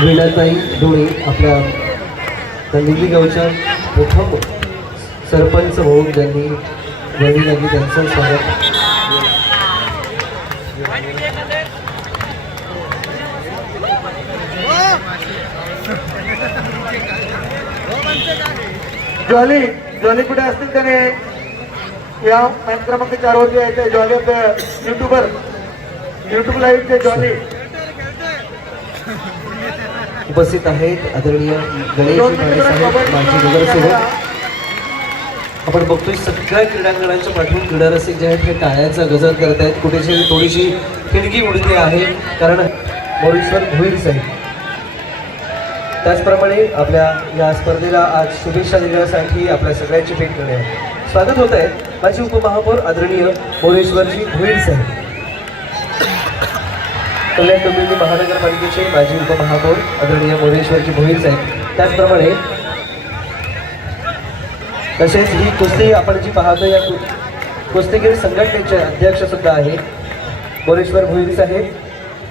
वीणाताई धुळे आपल्या नंदिवली गावच्या प्रथम सरपंच म्हणून त्यांनी वेळी लागली, त्यांचं स्वागत. जॉली जॉली कुठे असतील त्याने या मॅच क्रमांक 4 वरती यायचे. जॉली युट्यूब लाईव्हचे जॉली उपस्थित आहेत. आदरणीय गणेश भाडे साहेब, माजी नगरसेवक. आपण बघतोय सगळ्या क्रीडांगणाच्या पाठवून क्रीडा रसिक जे आहेत हे टाळ्याचा गजर करत आहेत. कुठेतरी थोडीशी खिडकी उडते आहे कारण मोरेश्वर भोईर साहेब. त्याचप्रमाणे आपल्या या स्पर्धेला आज शुभेच्छा देण्यासाठी आपल्या सगळ्यांची भेट करण्यात स्वागत होत आहे. माजी उपमहापौर आदरणीय मोरेश्वरजी भोईर साहेब, कल्याण डोंबिवली महानगरपालिकेचे माजी उपमहापौर आदरणीय मोरेश्वरजी भोईर साहेब. त्याचप्रमाणे तसेच ही कुस्ती आपण जी पाहतो या कुस्तीगीर संघटनेचे अध्यक्ष सुद्धा आहेत मोरेश्वर भोईर साहेब.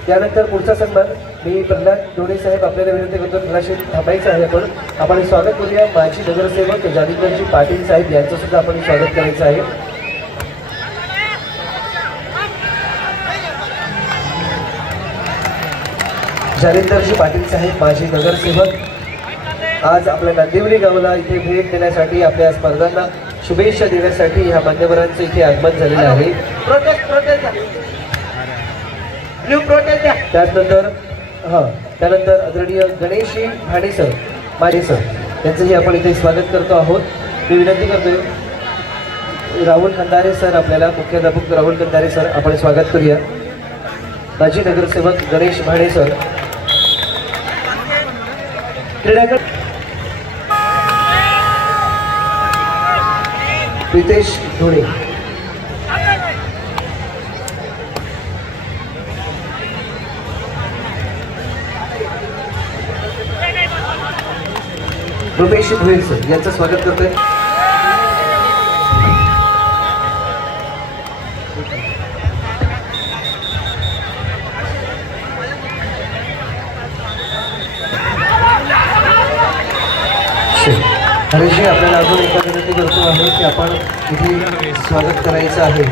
त्यानंतर पुढचा सन्मान मी प्रल्हाद डोळे साहेब आपल्याला विनंती करतो, थोडाशी थांबायचं आहे. आपण स्वागत करूया माजी नगरसेवक जालिंदरजी पाटील साहेब यांचं सुद्धा आपण स्वागत करायचं आहे. जालिंदरजी पाटील साहेब माजी नगरसेवक आज आपल्या नंदिवली गावाला इथे भेट देण्यासाठी, आपल्या स्पर्धांना शुभेच्छा देण्यासाठी ह्या मान्यवरांचं इथे आगमन झालेलं आहे. त्यानंतर आदरणीय गणेश भाडे सर, माडे सर यांचंही आपण इथे स्वागत करतो आहोत. मी विनंती करतोय राहुल खंदारे सर, आपल्याला मुख्याध्यापक राहुल खंदारे सर आपण स्वागत करूया. माजी नगरसेवक गणेश भाडे सर, क्रीडागट प्रितेश धुळे, रुपेश भोईर सर यांचं स्वागत करतोय. हरीशजी आपल्याला अजून एका विनंती करतो आहे की आपण इथे स्वागत करायचं आहे.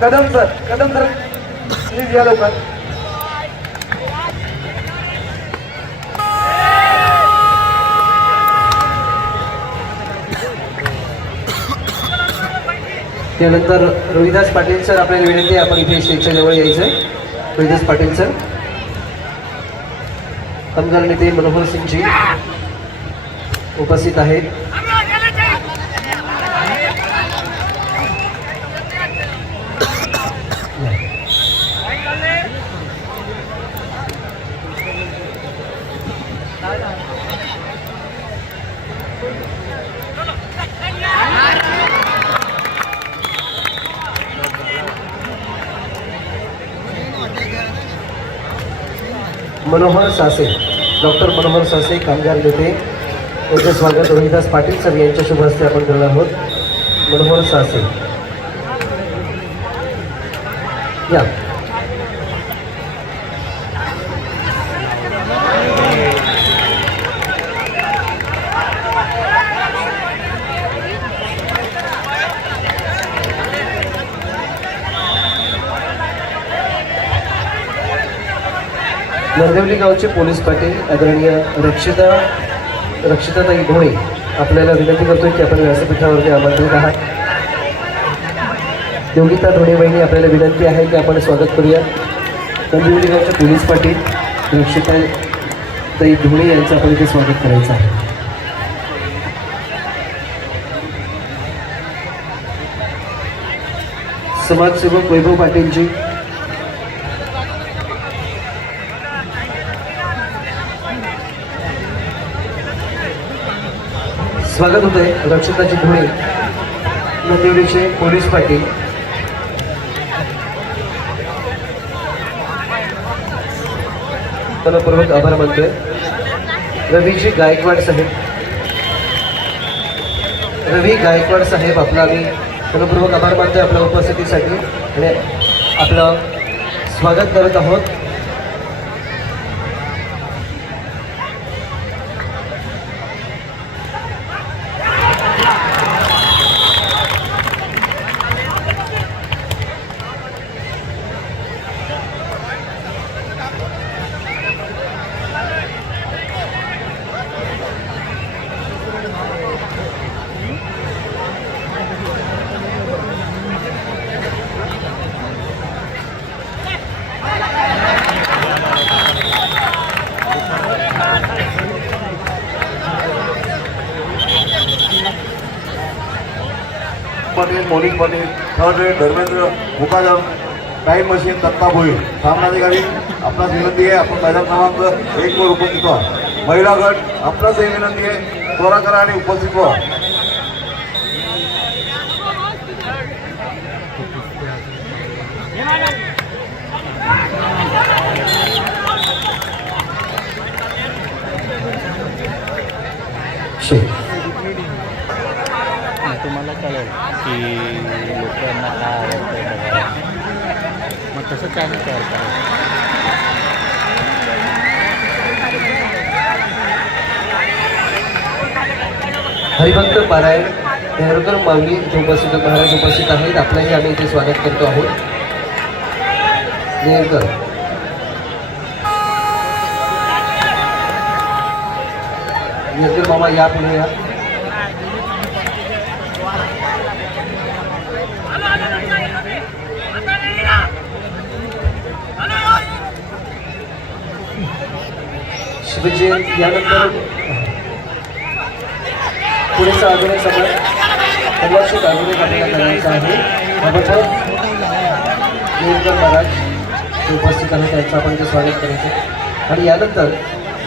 कदम सर प्लीज या लवकर. त्यानंतर रोहिदास पाटील सर, आपल्याला विनंती आहे आपण इथे स्टेजच्या जवळ यायचं आहे. रोहिदास पाटील सर, कामगार नेते मनोहर सिंगजी उपस्थित आहेत. मनोहर सासे, डॉक्टर मनोहर सासे कामगार नेते यांचे स्वागत रोहिदास पाटील सर यांच्या शुभ हस्ते आपण करणार आहोत. मनोहर सासे या. नंदिवली गावचे पोलीस पाटील आदरणीय रक्षिताताई धोळे, आपल्याला विनंती करतोय की आपण व्यासपीठावरती आमंत्रित आहात. योगिता धोणे बहिणी, आपल्याला विनंती आहे की आपण स्वागत करूया. नंदिवली गावचे पोलीस पाटील रक्षिताताई धोळे यांचं आपण इथे स्वागत करायचं आहे. समाजसेवक वैभव पाटीलजी, स्वागत होत आहे. रक्षिताजी धुळे, नंदिवलीचे पोलीस पाटील. मनपूर्वक आभार मानतोय. रवी गायकवाड साहेब आपला आम्ही मनपूर्वक आभार मानतोय आपल्या उपस्थितीसाठी आणि आपलं स्वागत करत आहोत. Patil, Monik Patil, third raid Dharmendra Mukadam, time machine Datta Bhoir. सामनाधिकारी आपणास विनंती आहे आपण मैदान क्रमांक 1 वर उपस्थित व्हा. महिला गट आपणास ही विनंती आहे त्वरा करा आणि उपस्थित व्हा. तुम्हाला कळेल की लोकांना काय आवडतं बघायला. मग तसं चॅनल तयार करायचं. हरिभक्त पारायण नेहरूकर माऊली इथे उपस्थित महाराज उपस्थित आहेत. आपलंही आम्ही इथे स्वागत करतो आहोत. नेहरूकर मामा या पुढे या. शिवजयंती यानंतर पुढेचा आधुनिक समाज कल्याणशी आधुनिक आपल्याला करायचा आहे. त्याबद्दल नेहरूकर महाराज जे उपस्थित आहेत त्यांचं आपण इथे स्वागत करायचं. आणि यानंतर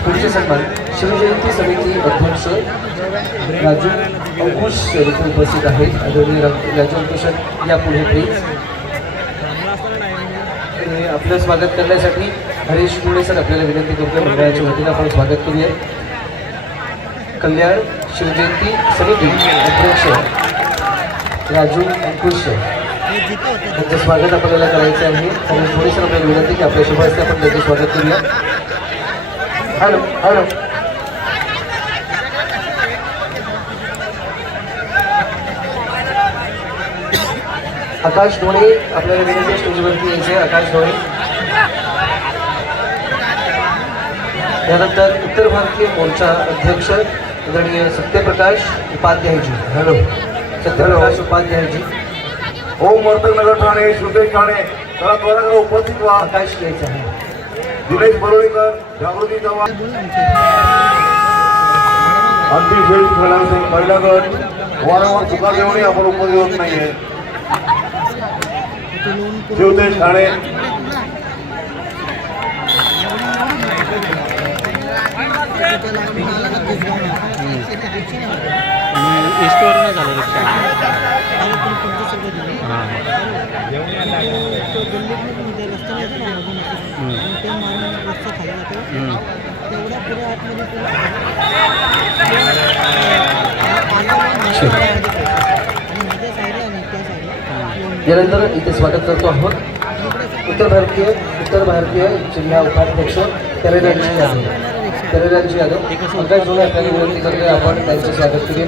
पुढचे सन्मान शिवजयंती समिती अध्यक्ष राजू अंकुश इथे उपस्थित आहेत. आदरणीय राजू अंकुश या पुढे प्लीज. आपलं स्वागत करण्यासाठी हरीश मुळे सर आपल्याला विनंती करतो. मंडळाच्या वतीनं आपण स्वागत करूया. कल्याण शिवजयंती समिती अध्यक्ष राजू अंकुश त्यांचं स्वागत आपल्याला करायचं आहे. हरीश मुळे सर आपल्याला विनंती की आपल्या शुभ हस्ते आपण त्यांचं स्वागत करूया. हॅलो हॅलो आकाश ढोणे आपल्याला विनंती स्टेजवरती यायचे. आकाश ढोणे. त्यानंतर उत्तर भारतीय मोर्चा अध्यक्ष आदरणीय सत्यप्रकाश उपाध्यायजी. हॅलो सत्यप्रकाश उपाध्यायजी. ओम वर्तकनगर ठाणे, सुदेश ठाणे, चला त्वरा करा उपस्थित व्हा. आकाश यायचं आहे. दिनेश बरोळीकर, जागृती चव्हाण, अंतिम फेरी फैलावसिंग महिला गट वारंवार चुका देऊनही आपण उपस्थित होत नाहीये. शिवदेश ठाणे, ईस्टवरून झालं रिक्षा. यानंतर इथे स्वागत करतो आहोत उत्तर भारतीय जिल्हा उपाध्यक्ष प्यारेलालजी यादव. आकाश ढोळे आपल्याला विनंती करतोय आपण त्यांचं स्वागत करूया.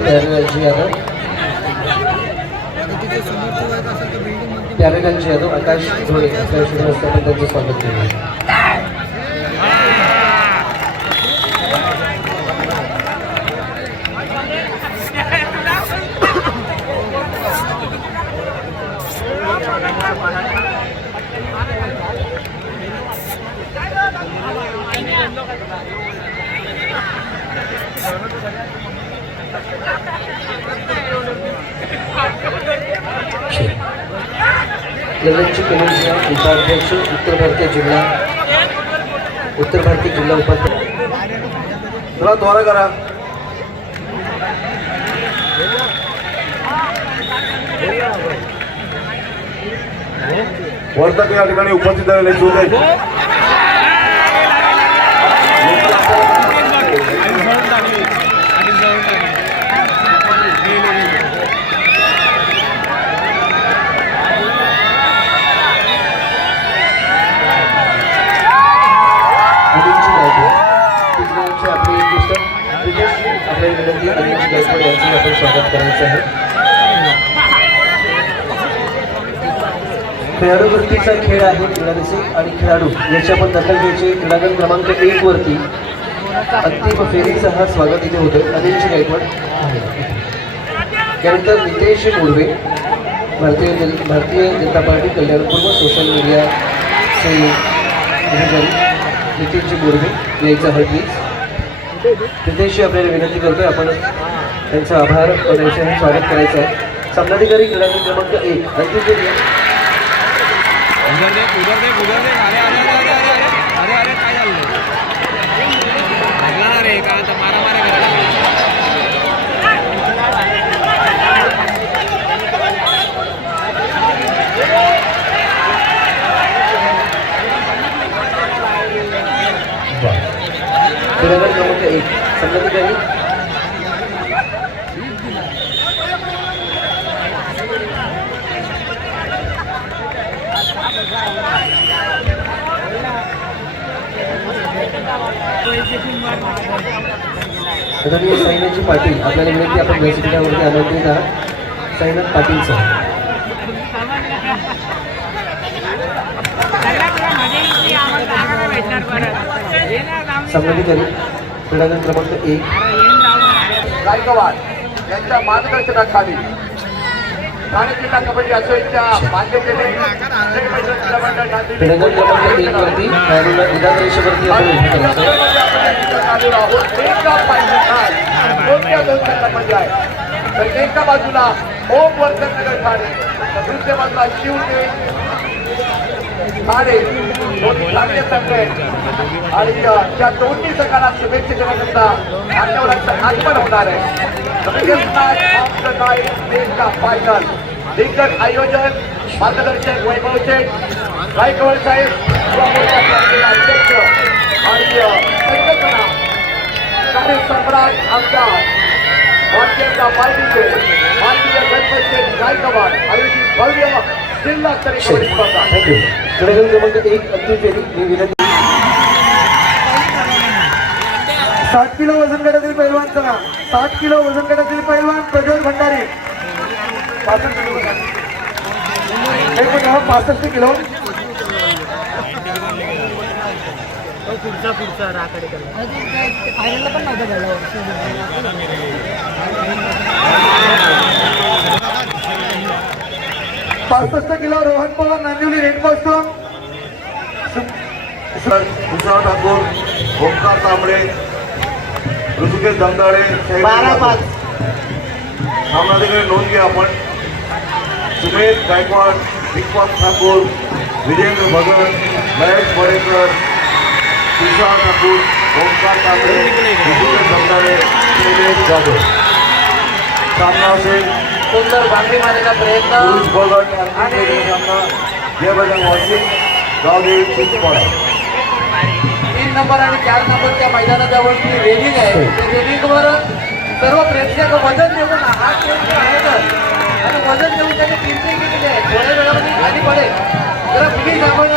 प्यारेलालजी यादव आकाश ढोळे आपल्या शुभ हस्ते आपण त्यांचं स्वागत करूया. लग्नची कमिटीच्या उपाध्यक्ष उत्तर भारतीय जिल्हा उपाध्यक्ष. चला त्वरा करा. वर्तक या ठिकाणी उपस्थित झालेले सुदेश यांचे आपण स्वागत करायचं आहे. खेळाडू वृत्तीचा खेळ आहे क्रीडारसिक आणि खेळाडू याची आपण दखल घ्यायची. क्रीडागण क्रमांक 1 वरती अंतिम फेरीचा हा स्वागत इथे होतोय. अनिलजी गायकवाड आहे. त्यानंतर Nitesh Modve Bharatiya Janata party कल्याणपूर्व social media से नितेशजी मोडवे यायचं आहे प्लीज. नितेशजी आपल्याला विनंती करतोय आपण त्यांचा आभार मानायचे आहे, स्वागत करायचं आहे. सामनाधिकारी क्रीडागण क्रमांक 1 अंतिम फेरी अरे काय झालं लागला रे का आता मारामारी करायला. क्रीडागण क्रमांक 1 सामनाधिकारी आदरणीय साईनाथजी पाटील आपल्याला विनंती आपण व्यासपीठावरती आमंत्रित आहात. साईनाथ पाटील सर सामनाधिकारी क्रीडागण क्रमांक 1 गायकवाड यांच्या मार्गदर्शनाखाली ठाणे जिल्हा कबड्डी असोसिएशनच्या मान्यतेने क्रीडागण क्रमांक 1 वरती खेळाडूंना विधान रेषेवरती आपण उभं करायचं. तर एका बाजूला ओम वर्धननगर ठाणे, तर दुसऱ्या बाजूला शिवते ठाणे, दोन्ही ठाणे संघ आहेत. आणि त्या दोन्ही संघाला शुभेच्छा देण्याकरता मान्यवरांचं आगमन होणार आहे. फायनल दिग्गज आयोजन मार्गदर्शक वैभव शेठ गायकवाड साहेब अध्यक्ष आणि संकल्पना कार्यसम्राट आमच्या भारतीय जनता पार्टीचे माननीय गणपत शेठ गायकवाड आयोजित भव्य जिल्हास्तरीय कबड्डी स्पर्धा. थँक्यू. क्रीडागण क्रमांक 1 अंतिम फेरी मी विनंती 60 किलो वजन गटातील पैलवान चला 60 किलो वजन गटातील पैलवान प्रज्वल भंडारी 65 किलो 65 किलो पुढचा राकडे फायनलला पण नव्हतं झालं. 65 किलो रोहन पवार नांदिवली रेड पासून तुषार ठाकूर, ओमकार तांबडे, ऋषिकेश दमदाळे, 12-5 सामनाधिकारी नोंद घ्या आपण. सुमेश गायकवाड, दीपक ठाकूर, विजेंद्र भगत, महेश बडेकर, तुषार ठाकूर, ओमकार तांबडे, ऋषिकेश दमदाळे, शैलेश जाधव. सामना असेल सुंदर बांधणी मारण्याचा प्रयत्न पुरुष बगट आणि सामना जयबजरंग वासिक, गावदेवी चिंचपाडा. 3 नंबर आणि 4 नंबरच्या मैदानाजवळची रेलिंग आहे. त्या रेलिंगवर सर्व प्रेक्षक वजन देऊन हात ठेवून आहेत आणि वजन देऊन त्यांनी किमती केलेली आहे. थोड्या वेळामध्ये खाली पडेल जरा प्लीज आपण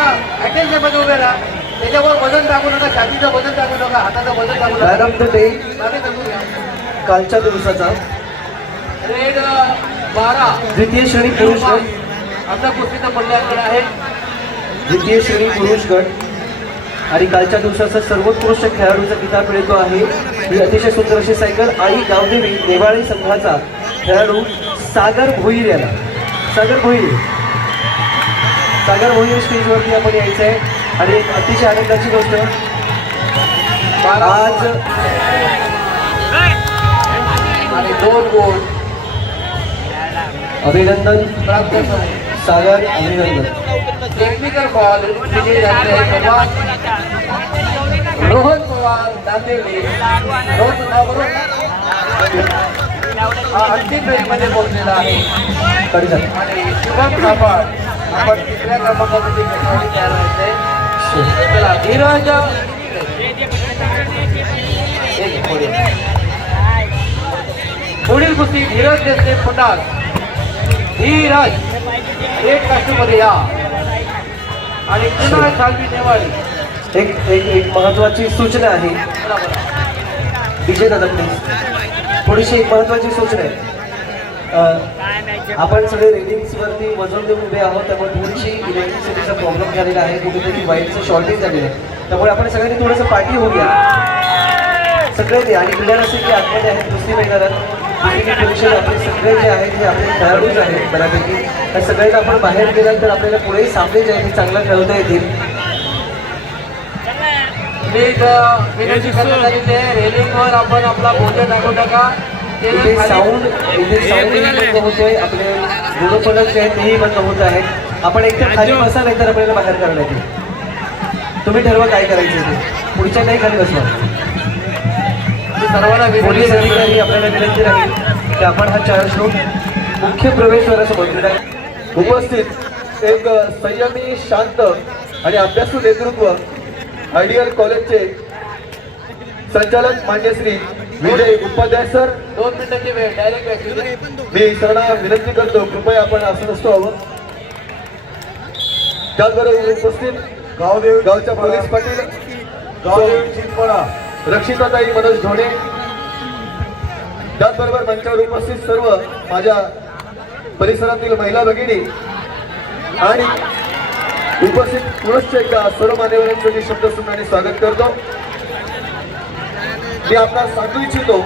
अटेन्शनमध्ये उभे राहा. त्याच्यावर वजन टाकू नका, छातीचं वजन टाकू नका, हाताचं वजन टाकू मॅन नका. ऑफ द डे मागे टाकून घ्या. कालच्या दिवसाचा रेड 12 द्वितीय श्रेणी पुरुष गट, आपल्या कुस्तीचं मूल्यांकन आहे. द्वितीय श्रेणी पुरुष गट आणि कालच्या दिवसाचा सर्वोत्कृष्ट खेळाडूचा किताब मिळतो आहे. ही अतिशय सुंदर अशी सायकल आणि गावदेवी नेवाळी संघाचा खेळाडू सागर भोईर याला. सागर भोईर स्टेजवरती आपण यायचं आहे. आणि एक अतिशय आनंदाची गोष्ट आज आणि 2 गोल अभिनंदन प्राप्त झाले. सागर, अभिनंदन. टेक्निकल बॉल विजय झाले रोहन पवार नांदेडली. रोहन पवार अंतिम फेरीमध्ये पोहोचलेला आहे. कडे जा. आणि शुभम कापड आपण 3ऱ्या क्रमांकासाठी खेळाडू तयार व्हायचे. चला धीरज पुढील कुस्ती धीरज देशे फुटास. धीरज एक काष्टमध्ये या आणि पुन्हा सालवी नेवाळी. एक महत्वाची सूचना आहे. विजय दादा प्लीज. थोडीशी एक महत्त्वाची सूचना आहे. आपण सगळे रेलिंग्सवरती वजन देऊन उभे आहोत, त्यामुळे थोडीशी इलेक्ट्रिसिटीचा प्रॉब्लेम झालेला आहे, कुठेतरी वाईटचं शॉर्टेज झालेलं आहे. त्यामुळे आपण सगळ्यांनी थोडंसं पाठी होऊया सगळे ते. आणि क्रीडा असेल की आतमध्ये आहेत कुस्ती मैदानात परिषद आपले सगळे जे आहेत हे आपले खेळाडूच आहेत बऱ्यापैकी. त्या सगळ्यांना आपण बाहेर गेलात तर आपल्याला पुढेही सामने जे आहेत ते चांगला खेळवता येतील. प्लीज विनंती करण्यात आलेली आहे, रेलिंगवर आपण आपला भोजन टाकू नका. ते इथे खाली- साऊंड बंद होतोय, आपले गुणफलक जे आहेत तेही बंद होत आहेत. आपण एकतर खाली बसा नाही तर आपल्याला बाहेर करण्यात येईल. तुम्ही ठरवा काय करायचं ते. पुढच्या नाही खाली बसवा. सर्वांना विनंती पोलीस करतो. अधिकारी आपल्याला विनंती राहील की आपण हा चार्ज घेऊन मुख्य प्रवेशद्वारासमोर क्रीडा उपस्थित एक संयमी, शांत आणि अभ्यासू नेतृत्व आयडियल कॉलेजचे संचालक मान्य श्री विजय उपाध्याय सर, 2 मिनिटाची वेळ डायरेक्ट व्याख्या. मी सर्वांना विनंती करतो कृपया आपण असं नसतो हवं. त्याचबरोबर उपस्थित गावच्या पोलीस पाटील गावदेवी चिंचपडा रक्षिताताई मनोज ढोणे, त्याचबरोबर मंचावर उपस्थित सर्व माझ्या परिसरातील महिला भगिनी आणि उपस्थित पुनश्च एकदा सर्व मान्यवरांचं मी शब्दसुमनाने स्वागत करतो. मी आपल्याला सांगू इच्छितो,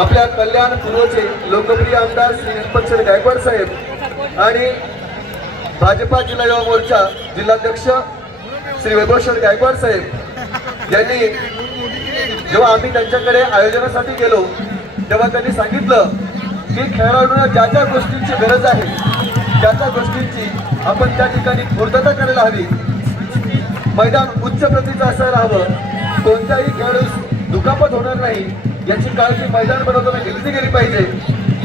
आपल्या कल्याण पूर्वचे लोकप्रिय आमदार श्री गणपतशेठ गायकवाड साहेब आणि भाजपा जिल्हा युवा मोर्चा जिल्हाध्यक्ष श्री वैभवशेठ गायकवाड साहेब यांनी जेव्हा आम्ही त्यांच्याकडे आयोजनासाठी गेलो तेव्हा त्यांनी सांगितलं की खेळाडूंना ज्या ज्या गोष्टींची गरज आहे त्या त्या गोष्टींची आपण त्या ठिकाणी पूर्तता करायला हवी. मैदान उच्च प्रतीचं असायला हवं, कोणत्याही खेळाडूस दुखापत होणार नाही याची काळजी मैदान बनवताना घेतली गेली पाहिजे.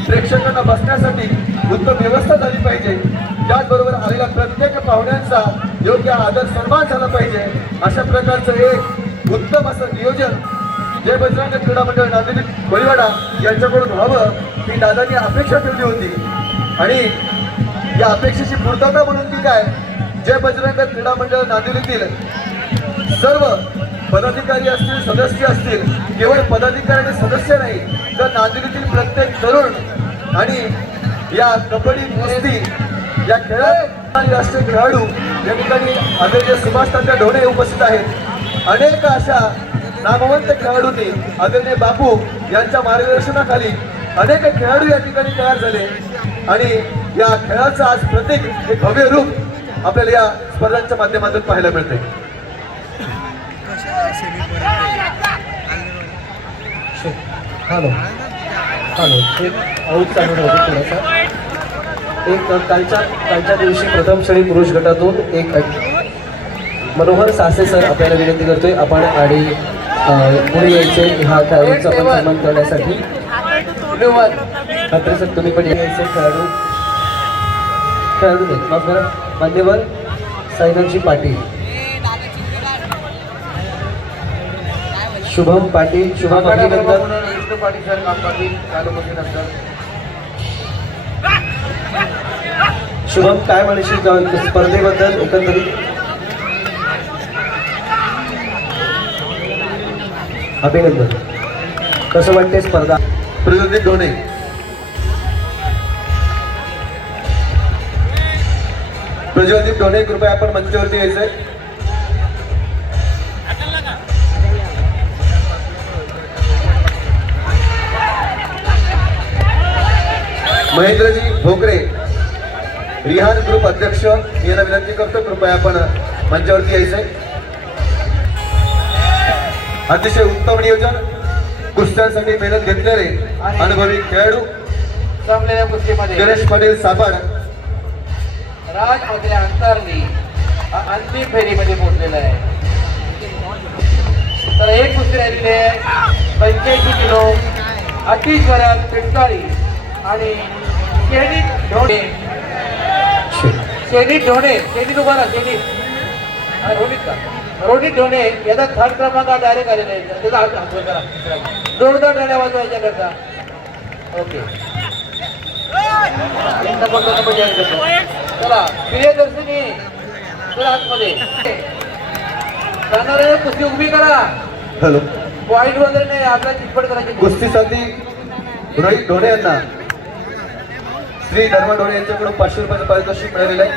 प्रेक्षकांना बसण्यासाठी उत्तम व्यवस्था झाली पाहिजे. त्याचबरोबर आलेल्या प्रत्येक पाहुण्यांचा योग्य आदर सन्मान झाला पाहिजे. अशा प्रकारचं एक उत्तम असं नियोजन जय बजरंग क्रीडा मंडळ नांदेड कोळीवाडा यांच्याकडून व्हावं ही दादांनी अपेक्षा ठेवली होती. आणि या अपेक्षेची पूर्तता म्हणून ती काय, जय बजरंग क्रीडा मंडळ नांदेडीतील सर्व पदाधिकारी असतील, सदस्य असतील, केवळ पदाधिकारी आणि सदस्य नाही तर नांदेडीतील प्रत्येक तरुण आणि या कबड्डी, कुस्ती या खेळात आणि राष्ट्रीय खेळाडू या ठिकाणी आदरणीय सुभाष तात्या ढोणे उपस्थित आहेत. अनेक अशा नामवंत खेळाडूंनी आदरणीय बापू यांच्या मार्गदर्शनाखाली अनेक खेळाडू या ठिकाणी तयार झाले आणि या खेळाचं आज प्रत्येक एक भव्य रूप आपल्याला या स्पर्धांच्या माध्यमातून पाहायला मिळते. हॅलो हॅलो एक आऊट चालू होतं थोडासा. एक कालच्या दिवशी प्रथम श्रेणी पुरुष गटातून एक मनोहर सासे सर आपल्याला विनंती करतोय आपण आणि पुढे यायचे ह्या खेळाडूंचा आपण सन्मान करण्यासाठी. मात्र सर तुम्ही पण यायचे खेळाडू नाही माफ करा, मान्यवर साईनाथजी पाटील, शुभम पाटील, शुभम अभिनंदन, विष्णू पाटील सर, काम पाटील चालू नंतर. शुभम काय म्हणशील स्पर्धेबद्दल एकंदरीत? अभिनंदन. कसं वाटते स्पर्धा? प्रज्वलदीप ढोणे, प्रज्वलदीप ढोणे कृपया आपण मंचावरती यायचंय. महेंद्रजी भोकरे, रिहान ग्रुप अध्यक्ष यांना विनंती करतो कृपया आपण मंचावरती यायचंय. अतिशय उत्तम नियोजन, कुस्त्यांसाठी मेहनत घेतलेले अनुभवी खेळाडू जमलेल्या कुस्तीमध्ये गणेश पाटील सापड राज मधल्या अंतरनी अंतिम फेरीमध्ये पोहोचलेला आहे. तर एक कुस्ती राहिलेली आहे 85 किलो अतिश्वरात पिटकाळी आणि शेनी ढोणे. शेनी ढोणे, शेनी उभारा, शेनी रोहित का रोहित ढोणे याचा 3rd क्रमांक डायरेक्ट आलेला आहे. त्याचा हात करा, जोरदार टाळ्या वाजवा याच्याकरता. ओके, 1 नंबर 2 नंबर जाहीर करतो. चला प्रियदर्शनी तर आतमध्ये जाणारे कुस्ती उभी करा. हॅलो पॉईंट वगैरे नाही आपला चिटपट करायची कुस्तीसाठी रोहित ढोणे यांना श्री धर्म ढोणे यांच्याकडून 500 रुपयाचं पारितोषिक मिळालेलं आहे.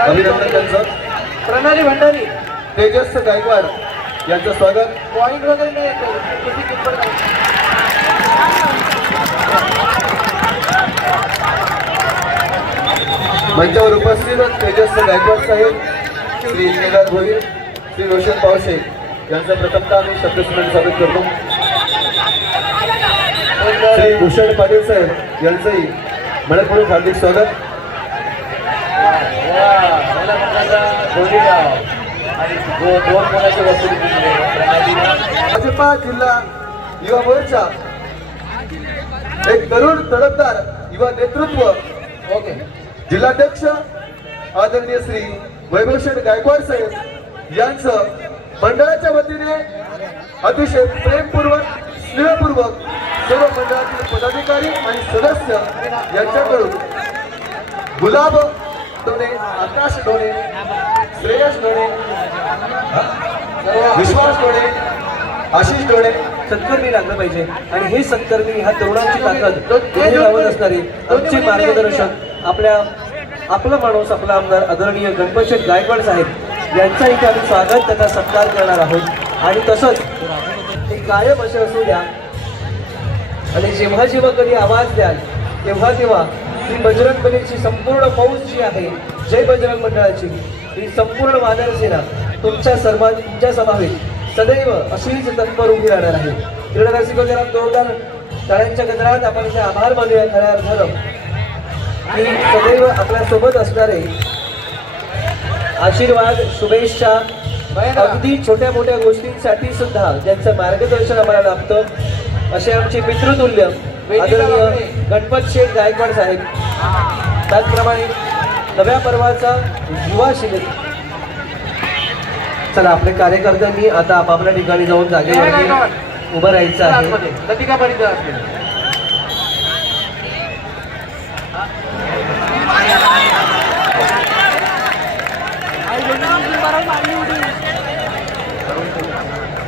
अभिनंदन त्यांचं. प्रणाली भंडारी तेजस गायकवाड यांचं स्वागत. पॉईंट वगैरे नाही तुम्ही चिटपट करायची. मंचावर उपस्थित तेजस गायकवाड साहेब, श्री केदार भोईर, श्री रोशन पावशे यांचं प्रथमतः आम्ही शब्दस्मरण स्वागत करतो. श्री भूषण पाटील साहेब यांचंही मनपूर्वक हार्दिक स्वागत. मला म्हणायचं दोन्ही गाव आणि दोन मुलाची वसुली केली आहे प्रणालीला. भाजपा जिल्हा युवा मोर्चा एक तरुण तडफदार युवा नेतृत्व. ओके जिल्हाध्यक्ष आदरणीय श्री वैभवशेठ गायकवाड साहेब यांचं मंडळाच्या वतीने अतिशय प्रेमपूर्वक स्नेहपूर्वक सर्व मंडळातील पदाधिकारी आणि सदस्य यांच्याकडून गुलाब ढोणे, आकाश ढोणे, श्रेयस ढोणे, विश्वास ढोणे, आशिष ढोणे सत्कर्मी लागलं पाहिजे आणि हे सत्कर्मी ह्या तरुणांची ताकद पुढे लावत असणारी आमचे मार्गदर्शक आपला माणूस आपला आमदार आदरणीय गणपतशेठ गायकवाड साहेब यांचा इथे आम्ही स्वागत तथा सत्कार करणार आहोत. आणि तसंच ते कायम असे असू द्या आणि जेव्हा जेव्हा कधी आवाज द्याल तेव्हा तेव्हा ही बजरंग बलीची संपूर्ण फौज जी आहे जय बजरंग मंडळाची ही संपूर्ण वानर सेना तुमच्या समावेश सदैव अशीच तत्पर उभी राहणार आहे. क्रीडारसिक जरा जोरदार टाळ्यांच्या गजरात आपण इथे आभार मानूया खऱ्या अर्थानं की सदैव आपल्यासोबत असणारे आशीर्वाद शुभेच्छा अगदी छोट्या मोठ्या गोष्टींसाठी सुद्धा ज्यांचं मार्गदर्शन आम्हाला लाभतं असे आमचे मित्रतुल्य आदरणीय गणपतशेठ गायकवाड साहेब. त्याचप्रमाणे नव्या पर्वाचा युवा शिबिर. चला आपल्या कार्यकर्त्यांनी आता आपापल्या ठिकाणी जाऊन जागेवरती उभं राहायचं आहे. लतिका परिचय असतील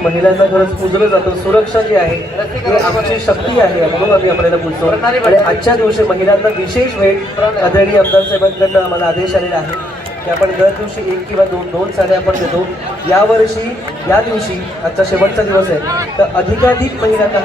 महिलांना खरंच पूजलं जातं. सुरक्षा जी आहे ही आमची शक्ती आहे म्हणून आम्ही आपल्याला पूजतो. आणि आजच्या दिवशी महिलांना विशेष भेट आदरणीय आमदार साहेबांकडनं आम्हाला आदेश आलेला आहे की आपण दर दिवशी 1 किंवा 2 साड्या आपण देतो. यावर्षी या दिवशी आजचा शेवटचा दिवस आहे तर अधिकाधिक महिलांना